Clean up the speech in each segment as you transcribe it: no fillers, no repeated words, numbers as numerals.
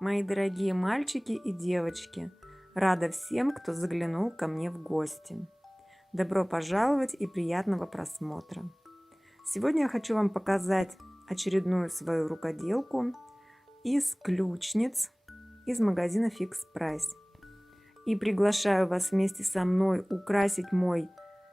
Мои дорогие мальчики и девочки, рада всем, кто заглянул ко мне в гости. Добро пожаловать и приятного просмотра. Сегодня я хочу вам показать очередную свою рукоделку из ключниц из магазина Fix Price. И приглашаю вас вместе со мной украсить мой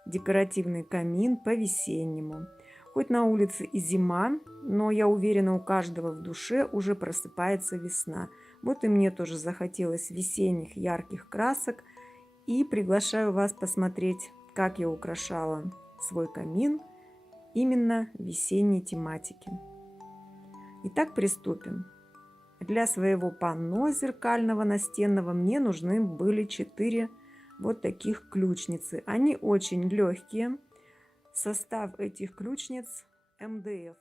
декоративный камин по-весеннему. Хоть на улице и зима, но я уверена, у каждого в душе уже просыпается весна. Вот и мне тоже захотелось весенних ярких красок. И приглашаю вас посмотреть, как я украшала свой камин именно весенней тематики. Итак, приступим. Для своего панно зеркального настенного мне нужны были 4 вот таких ключницы. Они очень легкие. Состав этих ключниц МДФ.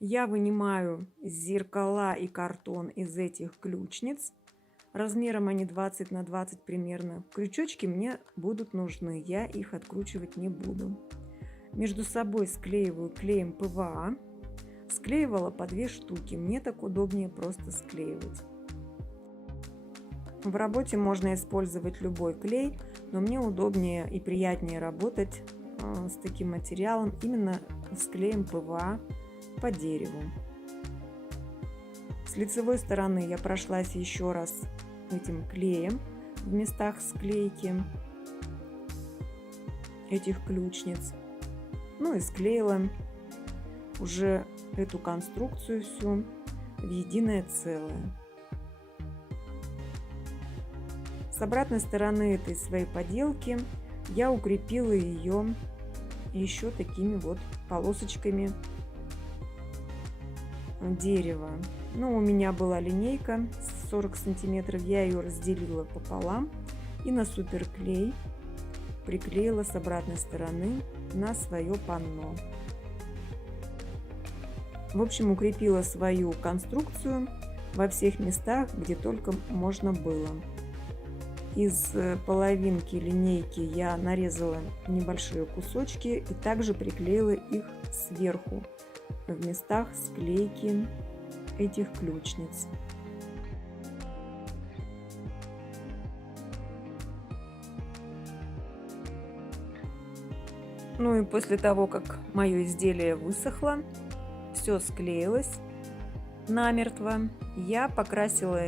Я вынимаю зеркала и картон из этих ключниц. Размером они 20 на 20 примерно. Крючочки мне будут нужны, я их откручивать не буду. Между собой склеиваю клеем ПВА. Склеивала по 2 штуки, мне так удобнее просто склеивать. В работе можно использовать любой клей, но мне удобнее и приятнее работать с таким материалом, именно с клеем ПВА по дереву. С лицевой стороны я прошлась еще раз этим клеем в местах склейки этих ключниц. Ну и склеила уже эту конструкцию всю в единое целое. С обратной стороны этой своей поделки я укрепила ее еще такими вот полосочками дерева. Ну, у меня была линейка 40 сантиметров, я ее разделила пополам и на суперклей приклеила с обратной стороны на свое панно. В общем, укрепила свою конструкцию во всех местах, где только можно было. Из половинки линейки я нарезала небольшие кусочки и также приклеила их сверху в местах склейки этих ключниц. Ну и после того, как мое изделие высохло, все склеилось намертво, я покрасила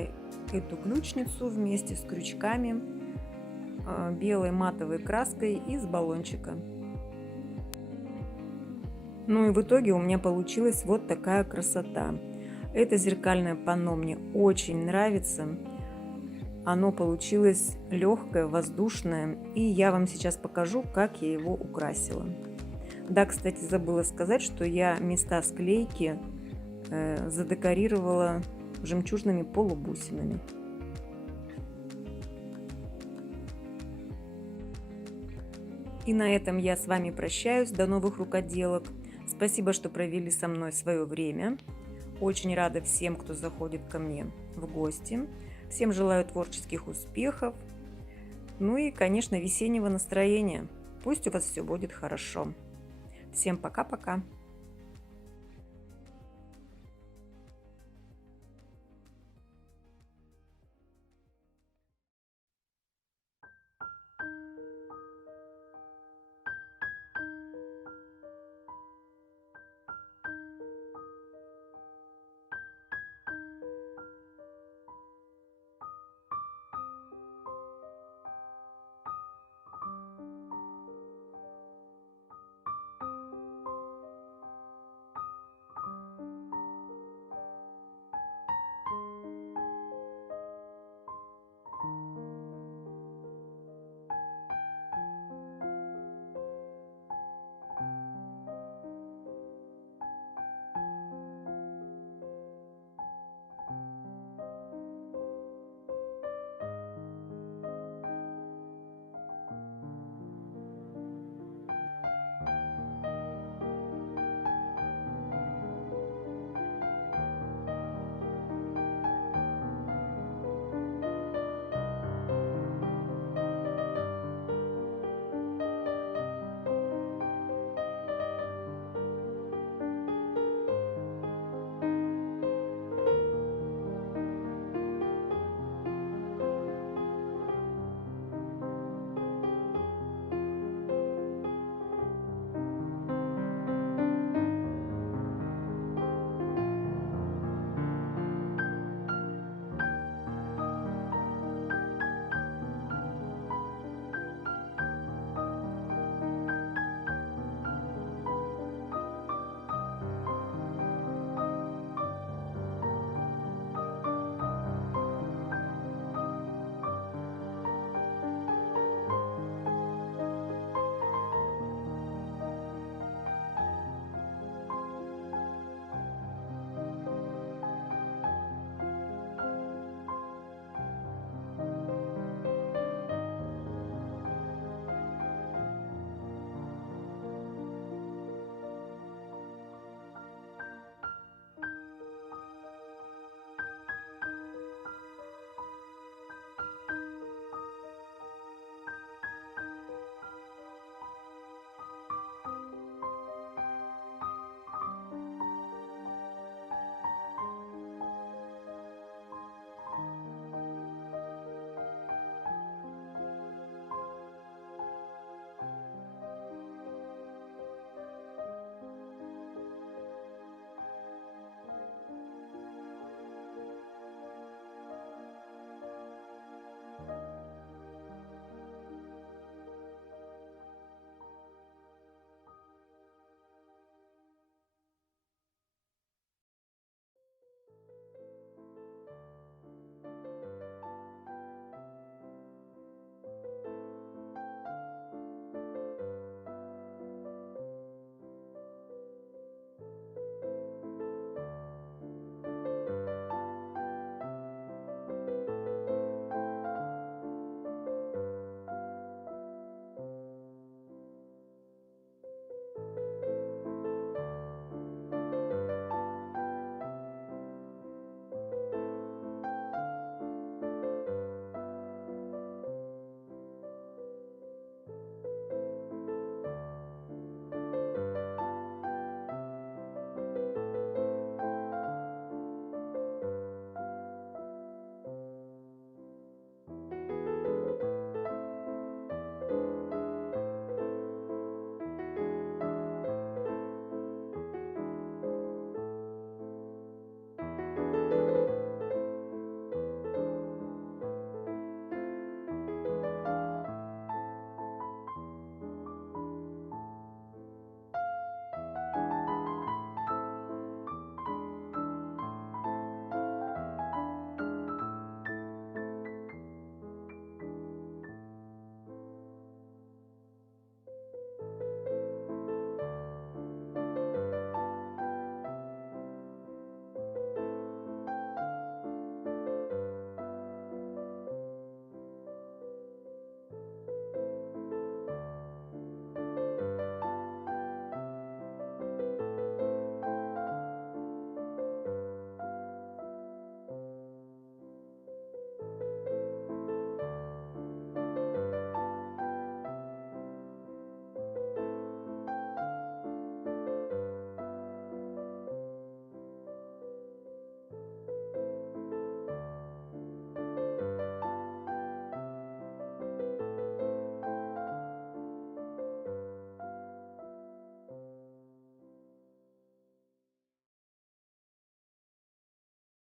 эту ключницу вместе с крючками белой матовой краской из баллончика. Ну и в итоге у меня получилась вот такая красота. Это зеркальное панно мне очень нравится. Оно получилось легкое, воздушное. И я вам сейчас покажу, как я его украсила. Да, кстати, забыла сказать, что я места склейки задекорировала жемчужными полубусинами. И на этом я с вами прощаюсь. До новых рукоделок. Спасибо, что провели со мной свое время. Очень рада всем, кто заходит ко мне в гости. Всем желаю творческих успехов. Ну и, конечно, весеннего настроения. Пусть у вас все будет хорошо. Всем пока-пока.